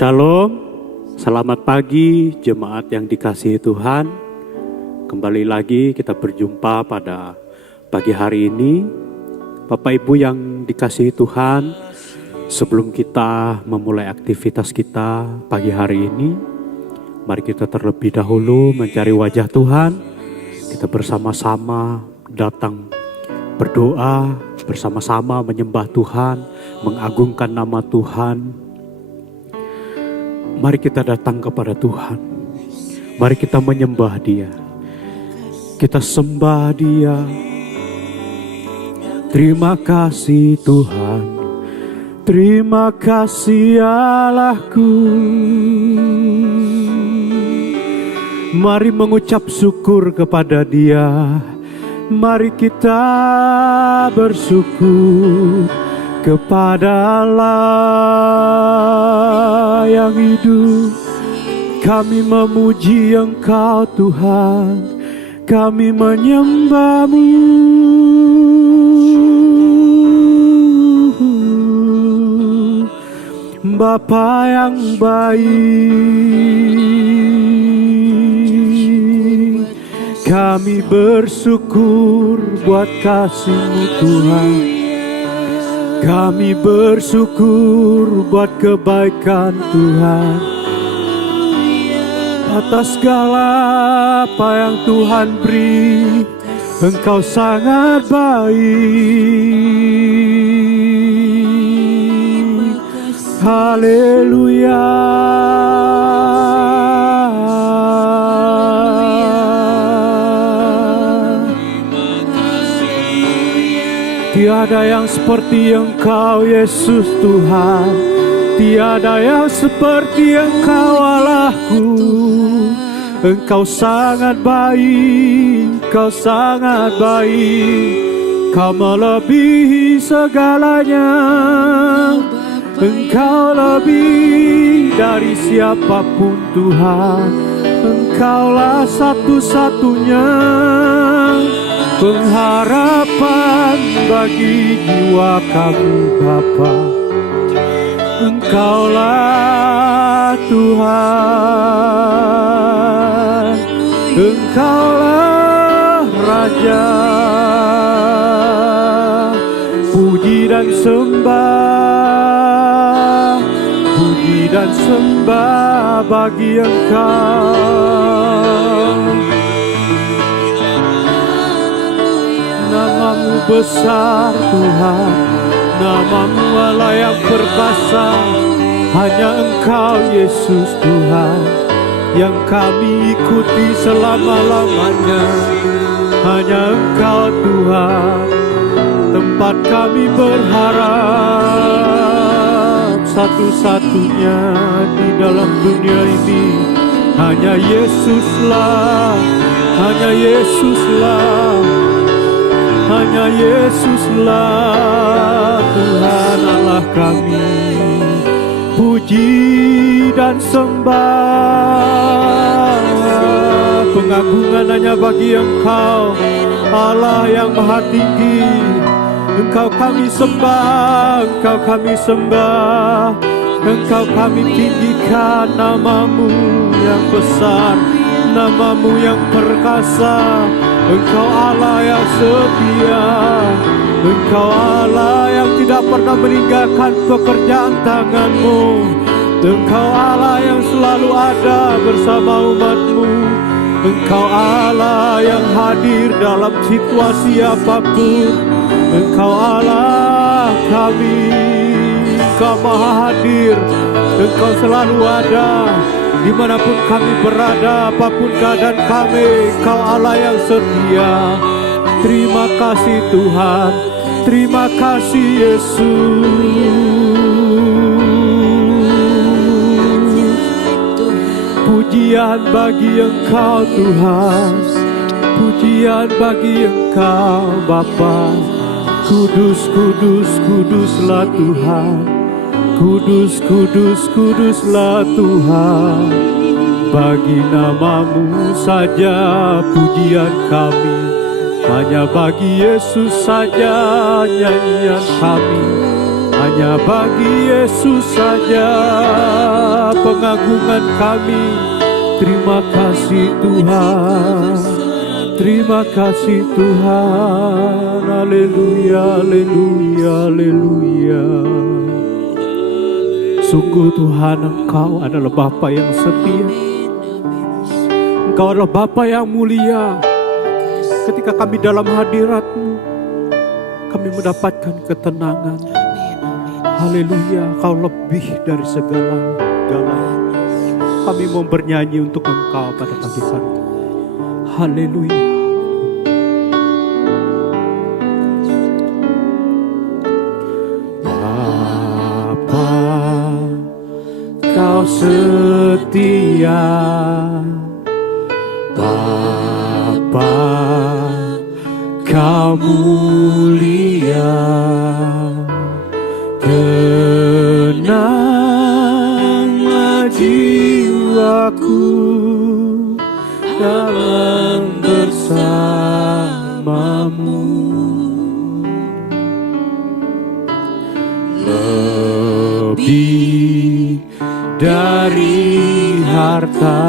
Shalom, selamat pagi jemaat yang dikasihi Tuhan. Kembali lagi kita berjumpa pada pagi hari ini. Bapak Ibu yang dikasihi Tuhan, sebelum kita memulai aktivitas kita pagi hari ini, mari kita terlebih dahulu mencari wajah Tuhan. Kita bersama-sama datang berdoa, bersama-sama menyembah Tuhan, mengagungkan nama Tuhan. Mari kita datang kepada Tuhan. Mari kita menyembah Dia. Kita sembah Dia. Terima kasih Tuhan. Terima kasih Allahku. Mari mengucap syukur kepada Dia. Mari kita bersyukur kepada Allah yang hidup. Kami memuji Engkau Tuhan, kami menyembah-Mu. Bapa yang baik, kami bersyukur buat kasih-Mu Tuhan. Kami bersyukur buat kebaikan Tuhan. Atas segala apa yang Tuhan beri, Engkau sangat baik. Haleluya. Tiada yang seperti Engkau Yesus Tuhan, tiada yang seperti Engkau Allahku. Engkau sangat baik, Engkau sangat baik. Kau melebihi segalanya. Engkau lebih dari siapapun Tuhan. Engkaulah satu-satunya pengharapan bagi jiwa kami Bapa. Engkaulah Tuhan, Engkaulah Raja. Puji dan sembah, puji dan sembah bagi Engkau. Nama-Mu besar Tuhan, Nama-Mu Allah yang perkasa. Hanya Engkau Yesus Tuhan yang kami ikuti selama-lamanya. Hanya Engkau Tuhan tempat kami berharap. Satu-satunya di dalam dunia ini hanya Yesuslah, hanya Yesuslah, hanya Yesuslah Tuhan Allah kami. Puji dan sembah, pengagungan hanya bagi Engkau Allah yang maha tinggi. Engkau kami sembah, Engkau kami sembah, Engkau kami tinggikan. Nama-Mu yang besar, Nama-Mu yang perkasa. Engkau Allah yang setia, Engkau Allah yang tidak pernah meninggalkan pekerjaan tangan-Mu. Engkau Allah yang selalu ada bersama umat-Mu. Engkau Allah yang hadir dalam situasi apapun. Engkau Allah kami, Engkau maha hadir. Engkau selalu ada dimanapun kami berada, apapun keadaan kami. Engkau Allah yang setia. Terima kasih Tuhan, terima kasih Yesus. Pujian bagi Engkau Tuhan, pujian bagi Engkau Bapa. Kudus, kudus, kuduslah Tuhan. Kudus, kudus, kuduslah Tuhan. Bagi nama-Mu saja pujian kami. Hanya bagi Yesus saja nyanyian kami. Hanya bagi Yesus saja pengagungan kami. Terima kasih Tuhan, terima kasih Tuhan. Haleluya, haleluya, haleluya. Sungguh Tuhan, Engkau adalah Bapa yang setia. Engkau adalah Bapa yang mulia. Ketika kami dalam hadirat-Mu, kami mendapatkan ketenangan. Haleluya, Kau lebih dari segala-galanya. Kami mau bernyanyi untuk Engkau pada pagi hari. Haleluya. Bapa, Kau setia. Bapa, Kau mulia. Tenanglah jiwaku dalam bersamamu. Lebih dari harta,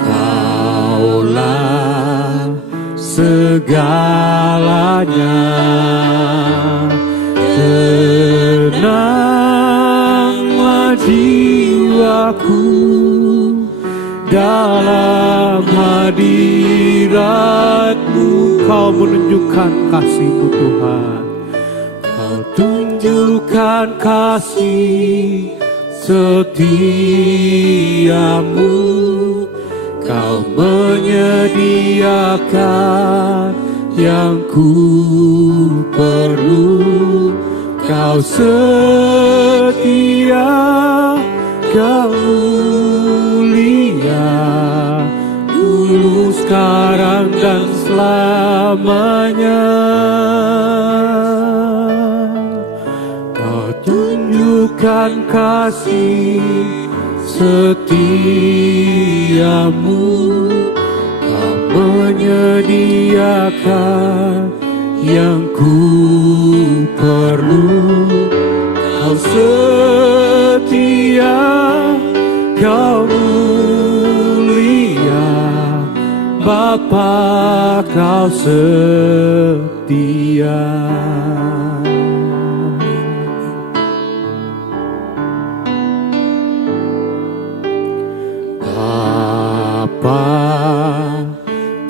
Kaulah segalanya. Tenanglah jiwaku dalam hadirat-Mu. Kau menunjukkan kasih-Mu Tuhan. Kau tunjukkan kasih setiamu. Kau menyediakan yang ku perlu. Kau setia, Kau mulia, dulu, sekarang, dan selamanya. Kau tunjukkan kasih setiamu. Kau menyediakan yang ku perlu. Kau setia, Kau mulia, Bapa, Kau setia. Bapa,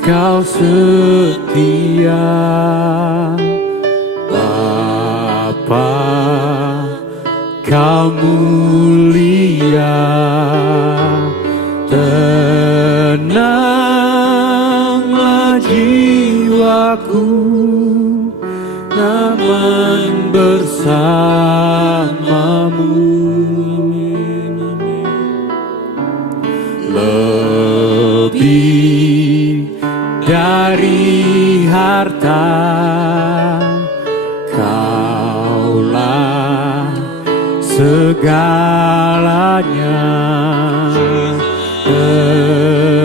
Kau setia. Bapa, Kau mulia. Tenanglah jiwaku, nyaman bersamamu. Lebih dari harta, Kaulah segalanya.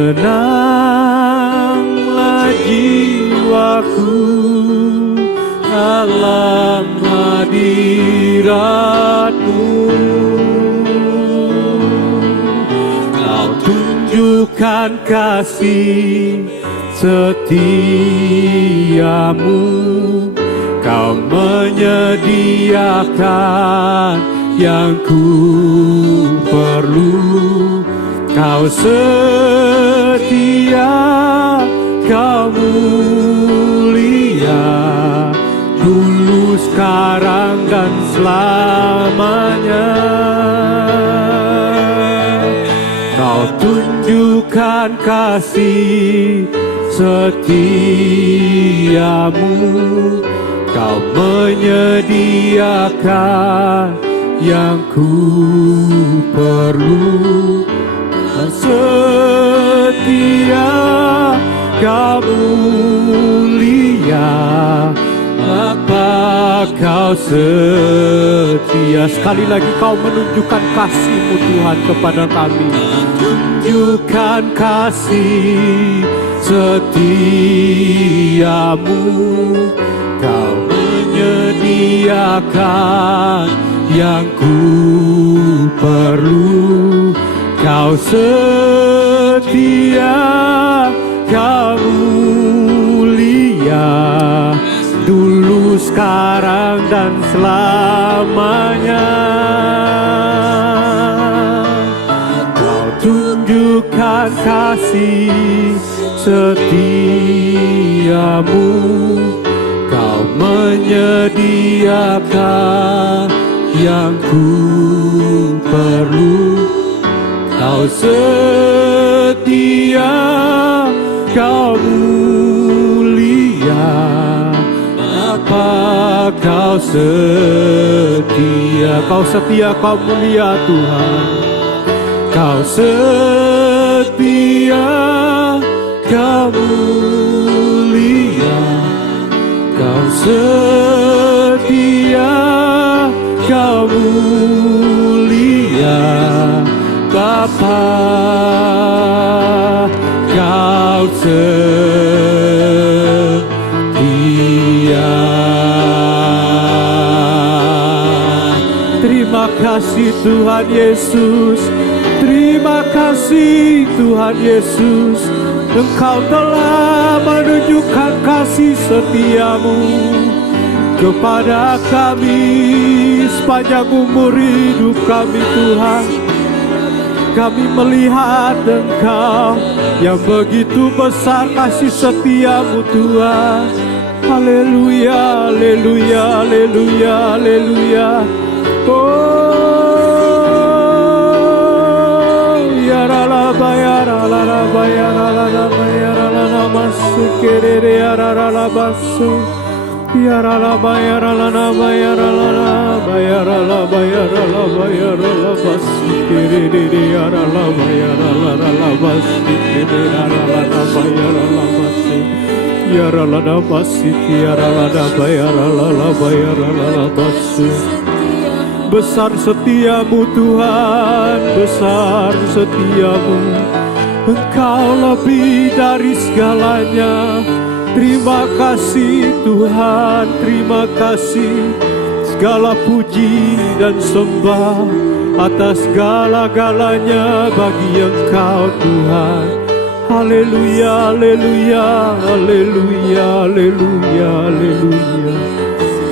Tenanglah jiwaku dalam hadirat-Mu. Kau tunjukkan kasih setiamu. Kau menyediakan yang ku perlu. Kau setia, Kau mulia, dulu, sekarang, dan selamanya. Kau tunjukkan kasih setiamu. Kau menyediakan yang ku perlu. Kau setia, Kau mulia, Bapa, Kau setia. Sekali lagi Kau menunjukkan kasih-Mu Tuhan kepada kami. Tunjukkan kasih setiamu. Kau menyediakan sediakan yang ku perlu. Kau setia, Kau mulia, dulu, sekarang, dan selamanya. Kau tunjukkan kasih setiamu, Kau menyediakan yang ku perlu. Kau setia, Kau mulia, Bapa, Kau setia. Kau setia, Kau mulia Tuhan. Kau setia, Kau mulia, Kau setia, Kau mulia, Bapa, Kau setia. Terima kasih Tuhan Yesus, terima kasih Tuhan Yesus. Engkau telah menunjukkan kasih setiamu kepada kami sepanjang umur hidup kami Tuhan. Kami melihat Engkau yang begitu besar kasih setiamu Tuhan. Haleluya, haleluya, haleluya, haleluya. Oh, ya rala bayara la bayara la bayara la masuk kerere ya rala basu. Ya rala bayara la bayara la bayara la bayara la bayara la basu kerere ya rala bayara la basu kerere ya rala bayara la basu. Ya rala basu ya rala bayara la bayara la basu. Besar setiamu Tuhan, besar setiamu. Engkau lebih dari segalanya. Terima kasih Tuhan, terima kasih. Segala puji dan sembah atas segala-galanya bagi Engkau Tuhan. Haleluya, haleluya, haleluya, haleluya, haleluya.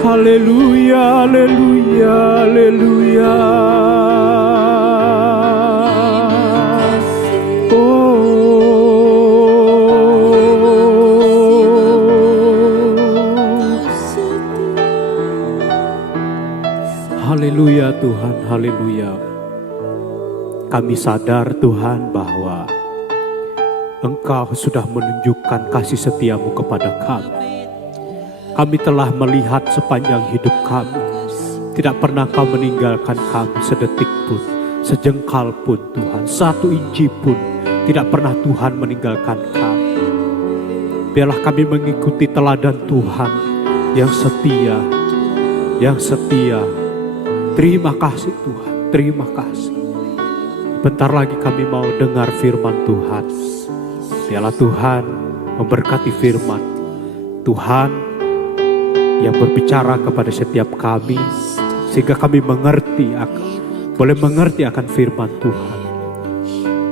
Haleluya, haleluya, haleluya. Haleluya Tuhan, haleluya. Kami sadar Tuhan bahwa Engkau sudah menunjukkan kasih setiamu kepada kami. Kami telah melihat sepanjang hidup kami. Tidak pernah Kau meninggalkan kami sedetik pun, sejengkal pun Tuhan. Satu inci pun tidak pernah Tuhan meninggalkan kami. Biarlah kami mengikuti teladan Tuhan yang setia, yang setia. Terima kasih Tuhan, terima kasih. Bentar lagi kami mau dengar firman Tuhan. Biarlah Tuhan memberkati firman Tuhan yang berbicara kepada setiap kami, sehingga kami boleh mengerti akan firman Tuhan.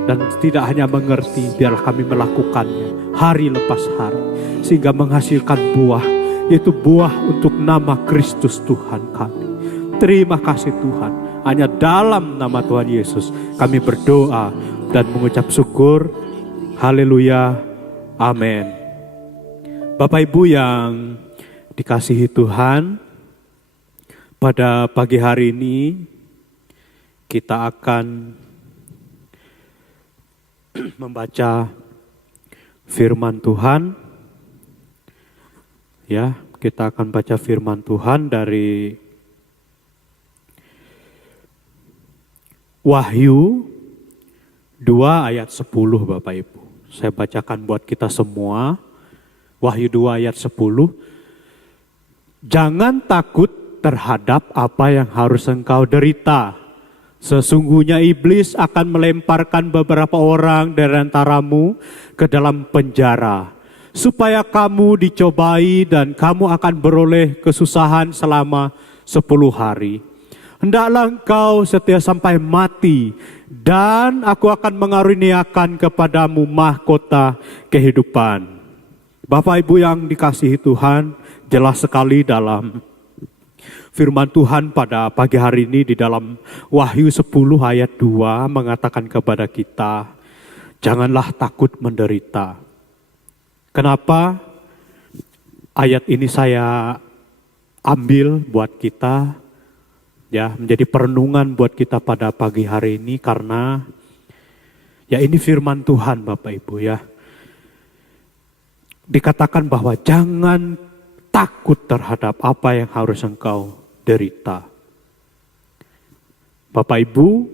Dan tidak hanya mengerti, biarlah kami melakukannya hari lepas hari, sehingga menghasilkan buah, yaitu buah untuk nama Kristus Tuhan kami. Terima kasih Tuhan, hanya dalam nama Tuhan Yesus kami berdoa dan mengucap syukur. Haleluya, amin. Bapak Ibu yang dikasihi Tuhan, pada pagi hari ini kita akan membaca firman Tuhan. Ya, kita akan baca firman Tuhan dari Wahyu 2 ayat 10 Bapak Ibu. Saya bacakan buat kita semua. Wahyu 2 ayat 10. Jangan takut terhadap apa yang harus engkau derita. Sesungguhnya iblis akan melemparkan beberapa orang dari antaramu ke dalam penjara, supaya kamu dicobai dan kamu akan beroleh kesusahan selama 10 hari. Hendaklah engkau setia sampai mati, dan aku akan mengaruniakan kepadamu mahkota kehidupan. Bapak Ibu yang dikasihi Tuhan, jelas sekali dalam firman Tuhan pada pagi hari ini di dalam Wahyu 10 ayat 2 mengatakan kepada kita, janganlah takut menderita. Kenapa ayat ini saya ambil buat kita, ya, menjadi perenungan buat kita pada pagi hari ini, karena ya ini firman Tuhan Bapak Ibu ya. Dikatakan bahwa jangan takut terhadap apa yang harus engkau derita. Bapak Ibu,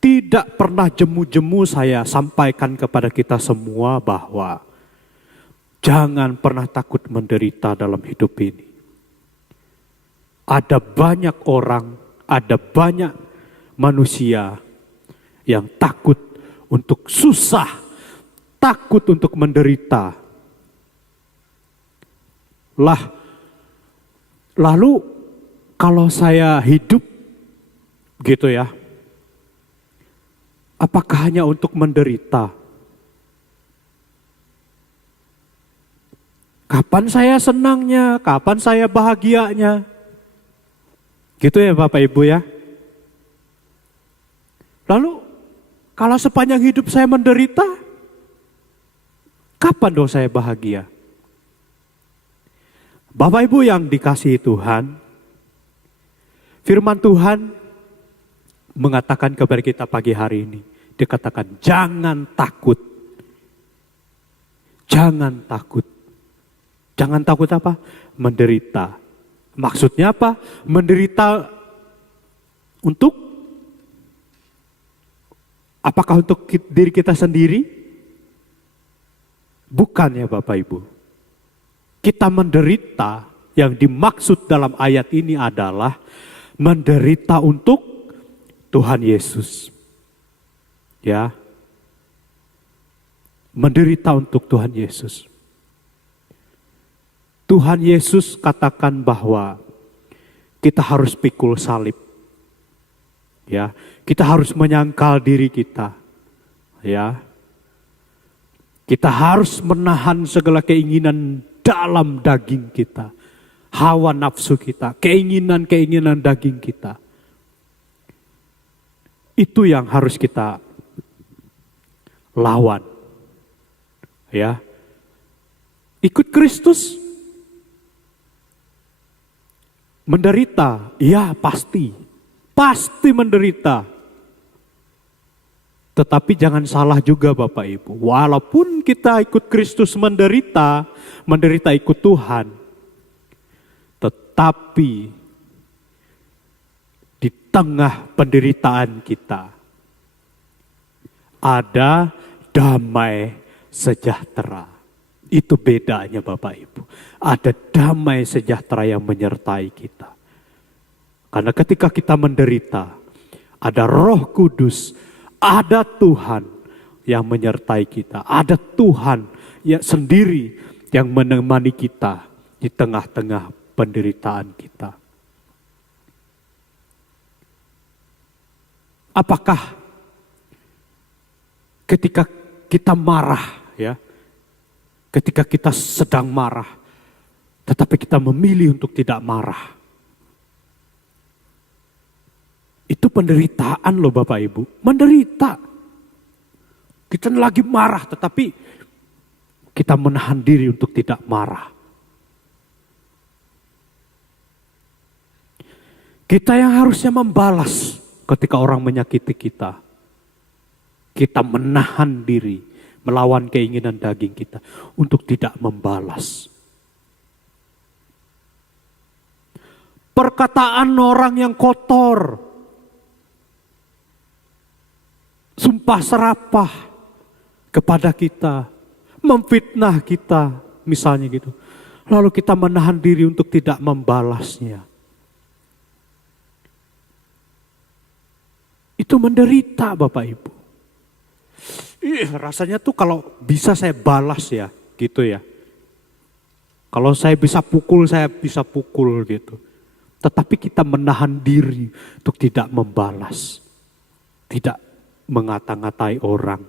tidak pernah jemu-jemu saya sampaikan kepada kita semua bahwa jangan pernah takut menderita dalam hidup ini. Ada banyak orang, ada banyak manusia yang takut untuk susah, takut untuk menderita. Lalu kalau saya hidup gitu ya, apakah hanya untuk menderita? Kapan saya senangnya, kapan saya bahagianya? Gitu ya Bapak Ibu ya. Lalu kalau sepanjang hidup saya menderita, kapan dong saya bahagia? Bapak Ibu yang dikasihi Tuhan, firman Tuhan mengatakan kepada kita pagi hari ini, dikatakan jangan takut. Jangan takut. Jangan takut apa? Menderita. Maksudnya apa? Menderita untuk? Apakah untuk diri kita sendiri? Bukan ya Bapak Ibu. Kita menderita, yang dimaksud dalam ayat ini adalah menderita untuk Tuhan Yesus. Ya. Menderita untuk Tuhan Yesus. Tuhan Yesus katakan bahwa kita harus pikul salib. Ya, kita harus menyangkal diri kita. Ya. Kita harus menahan segala keinginan dalam daging kita. Hawa nafsu kita, keinginan-keinginan daging kita. Itu yang harus kita lawan. Ya. Ikut Kristus. Menderita, ya pasti. Pasti menderita. Tetapi jangan salah juga Bapak Ibu. Walaupun kita ikut Kristus menderita ikut Tuhan. Tetapi di tengah penderitaan kita ada damai sejahtera. Itu bedanya Bapak Ibu. Ada damai sejahtera yang menyertai kita. Karena ketika kita menderita, ada Roh Kudus, ada Tuhan yang menyertai kita. Ada Tuhan yang sendiri yang menemani kita di tengah-tengah penderitaan kita. Apakah ketika kita marah, ya, ketika kita sedang marah, tetapi kita memilih untuk tidak marah, itu penderitaan loh Bapak Ibu, menderita. Kita lagi marah, tetapi kita menahan diri untuk tidak marah. Kita yang harusnya membalas ketika orang menyakiti kita. Kita menahan diri, melawan keinginan daging kita untuk tidak membalas. Perkataan orang yang kotor, sumpah serapah kepada kita, memfitnah kita, misalnya gitu. Lalu kita menahan diri untuk tidak membalasnya. Itu menderita Bapak Ibu. Rasanya tuh kalau bisa saya balas ya, gitu ya. Kalau saya bisa pukul gitu. Tetapi kita menahan diri untuk tidak membalas. Tidak mengata-ngatai orang.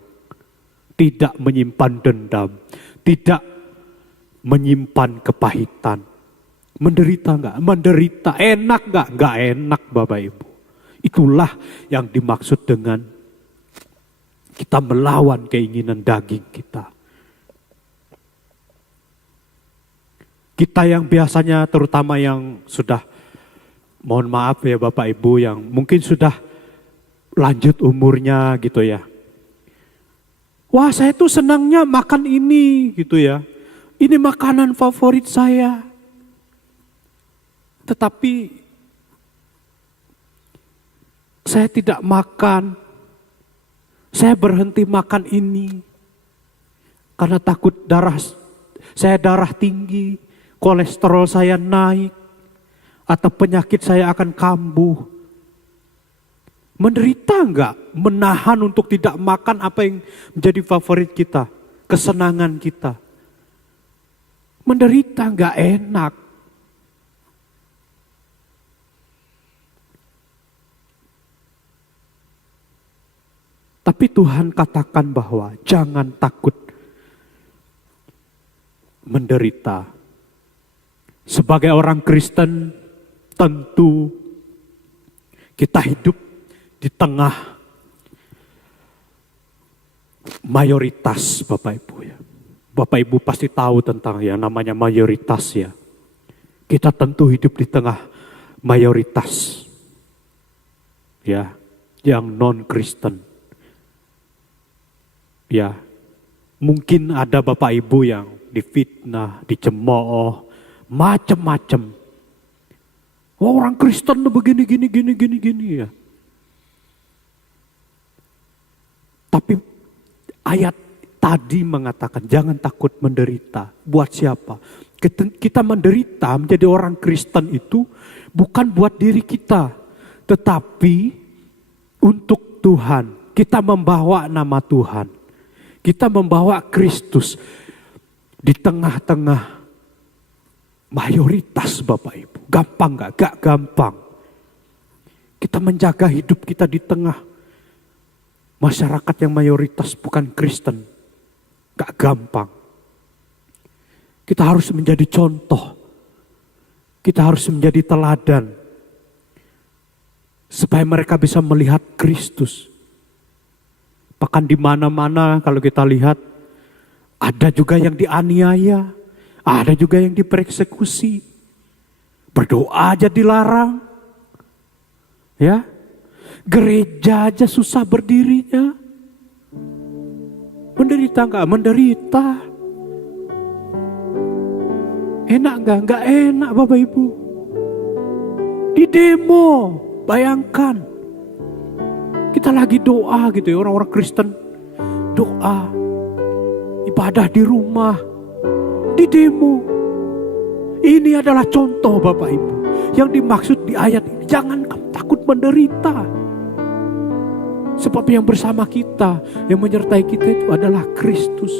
Tidak menyimpan dendam. Tidak menyimpan kepahitan. Menderita enggak? Menderita. Enak enggak? Enggak enak Bapak Ibu. Itulah yang dimaksud dengan kita melawan keinginan daging kita. Kita yang biasanya, terutama yang sudah, mohon maaf ya Bapak Ibu, yang mungkin sudah lanjut umurnya gitu ya. Wah, saya tuh senangnya makan ini gitu ya. Ini makanan favorit saya. Tetapi saya tidak makan. Saya berhenti makan ini karena takut saya darah tinggi. Kolesterol saya naik, atau penyakit saya akan kambuh. Menderita enggak? Menahan untuk tidak makan apa yang menjadi favorit kita, kesenangan kita. Menderita enggak enak. Tapi Tuhan katakan bahwa jangan takut menderita. Sebagai orang Kristen, tentu kita hidup di tengah mayoritas Bapak Ibu ya. Bapak Ibu pasti tahu tentang yang namanya mayoritas ya. Kita tentu hidup di tengah mayoritas ya, yang non-Kristen. Ya, mungkin ada Bapak Ibu yang difitnah, dicemooh, macam-macam. Orang Kristen tuh begini ya. Tapi ayat tadi mengatakan jangan takut menderita. Buat siapa? Kita menderita menjadi orang Kristen itu bukan buat diri kita, tetapi untuk Tuhan. Kita membawa nama Tuhan. Kita membawa Kristus di tengah-tengah mayoritas Bapak Ibu. Gampang gak? Gak gampang. Kita menjaga hidup kita di tengah masyarakat yang mayoritas bukan Kristen. Gak gampang. Kita harus menjadi contoh. Kita harus menjadi teladan. Supaya mereka bisa melihat Kristus. Bahkan di mana-mana kalau kita lihat, ada juga yang dianiaya. Ada juga yang dipersekusi. Berdoa aja dilarang. Ya. Gereja aja susah berdirinya. Menderita enggak? Menderita. Enak enggak? Enggak enak Bapak Ibu. Di demo, bayangkan. Kita lagi doa gitu ya, orang-orang Kristen. Doa. Ibadah di rumah. Di demo. Ini adalah contoh Bapak Ibu. Yang dimaksud di ayat ini. Jangan kamu takut menderita. Sebab yang bersama kita, yang menyertai kita itu adalah Kristus.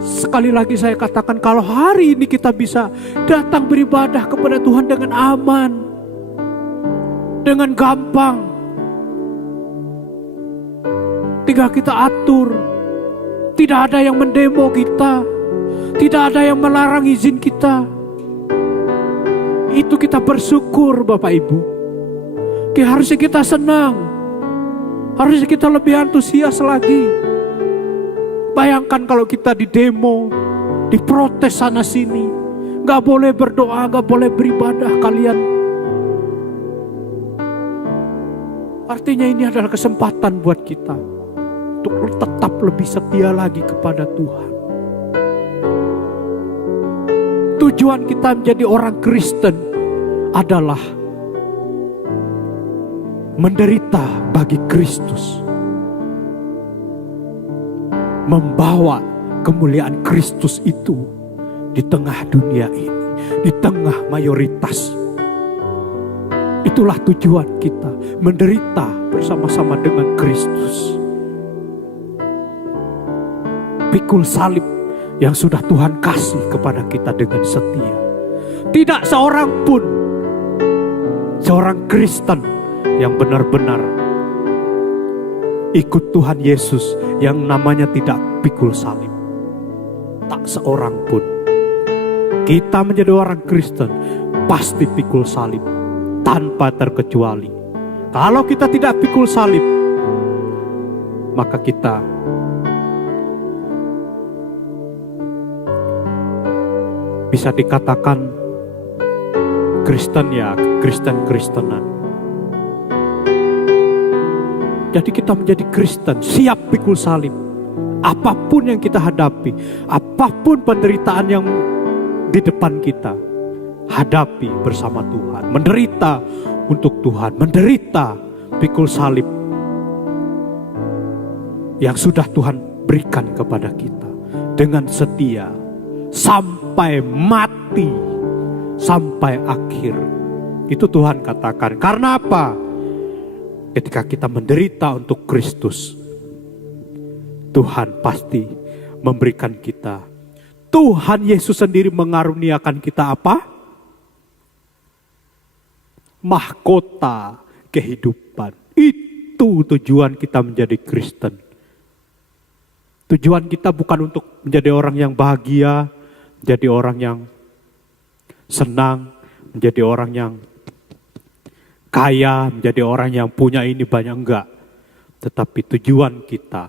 Sekali lagi saya katakan, kalau hari ini kita bisa datang beribadah kepada Tuhan dengan aman. Dengan gampang. Tinggal kita atur. Tidak ada yang mendemo kita. Tidak ada yang melarang izin kita. Itu kita bersyukur Bapak Ibu. Harusnya kita senang. Harusnya kita lebih antusias lagi. Bayangkan kalau kita di demo, diprotes sana sini. Gak boleh berdoa, gak boleh beribadah kalian. Artinya ini adalah kesempatan buat kita. Untuk tetap lebih setia lagi kepada Tuhan. Tujuan kita menjadi orang Kristen adalah menderita bagi Kristus. Membawa kemuliaan Kristus itu di tengah dunia ini. Di tengah mayoritas. Itulah tujuan kita. Menderita bersama-sama dengan Kristus. pikul salib yang sudah Tuhan kasih kepada kita dengan setia. Tidak seorang pun, seorang Kristen yang benar-benar ikut Tuhan Yesus yang namanya tidak pikul salib. Tak seorang pun. Kita menjadi orang Kristen pasti pikul salib tanpa terkecuali. Kalau kita tidak pikul salib, maka kita bisa dikatakan Kristen ya, Kristen-Kristenan. Jadi kita menjadi Kristen, siap pikul salib. Apapun yang kita hadapi, apapun penderitaan yang di depan kita, hadapi bersama Tuhan. Menderita untuk Tuhan, menderita pikul salib yang sudah Tuhan berikan kepada kita dengan setia sampai mati, sampai akhir. Itu Tuhan katakan. Karena apa? Ketika kita menderita untuk Kristus, Tuhan pasti memberikan kita. Tuhan Yesus sendiri mengaruniakan kita apa? Mahkota kehidupan. Itu tujuan kita menjadi Kristen. Tujuan kita bukan untuk menjadi orang yang bahagia, menjadi orang yang senang, menjadi orang yang kaya, menjadi orang yang punya ini banyak, enggak. Tetapi tujuan kita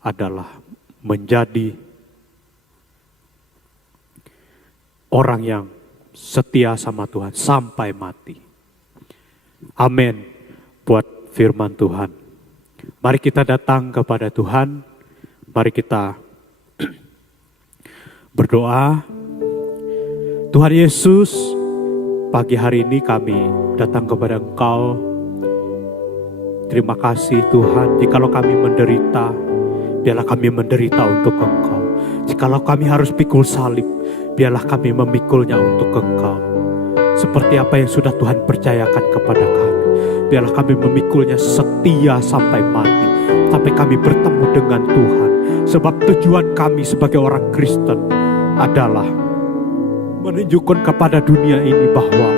adalah menjadi orang yang setia sama Tuhan sampai mati. Amin. Buat firman Tuhan. Mari kita datang kepada Tuhan. Mari kita berdoa. Tuhan Yesus, pagi hari ini kami datang kepada Engkau. Terima kasih Tuhan, jikalau kami menderita, biarlah kami menderita untuk Engkau. Jikalau kami harus pikul salib, biarlah kami memikulnya untuk Engkau. Seperti apa yang sudah Tuhan percayakan kepada kami, biarlah kami memikulnya setia sampai mati, sampai kami bertemu dengan Tuhan. Sebab tujuan kami sebagai orang Kristen adalah menunjukkan kepada dunia ini bahwa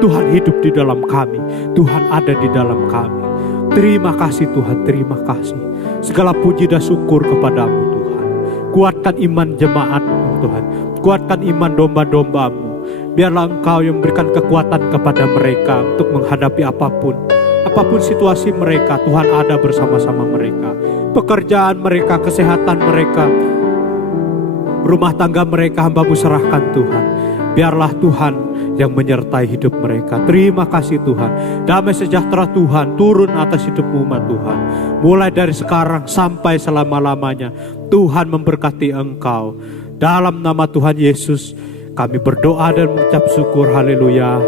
Tuhan hidup di dalam kami, Tuhan ada di dalam kami. Terima kasih Tuhan, terima kasih. Segala puji dan syukur kepadamu Tuhan. Kuatkan iman jemaat-Mu Tuhan, kuatkan iman domba-domba-Mu. Biarlah Engkau yang memberikan kekuatan kepada mereka untuk menghadapi apapun situasi mereka. Tuhan ada bersama-sama mereka. Pekerjaan mereka, kesehatan mereka, rumah tangga mereka, hamba-Mu serahkan Tuhan. Biarlah Tuhan yang menyertai hidup mereka. Terima kasih Tuhan. Damai sejahtera Tuhan turun atas hidupmu umat Tuhan. Mulai dari sekarang sampai selama-lamanya. Tuhan memberkati engkau. Dalam nama Tuhan Yesus kami berdoa dan mengucap syukur. Haleluya.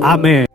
Amin.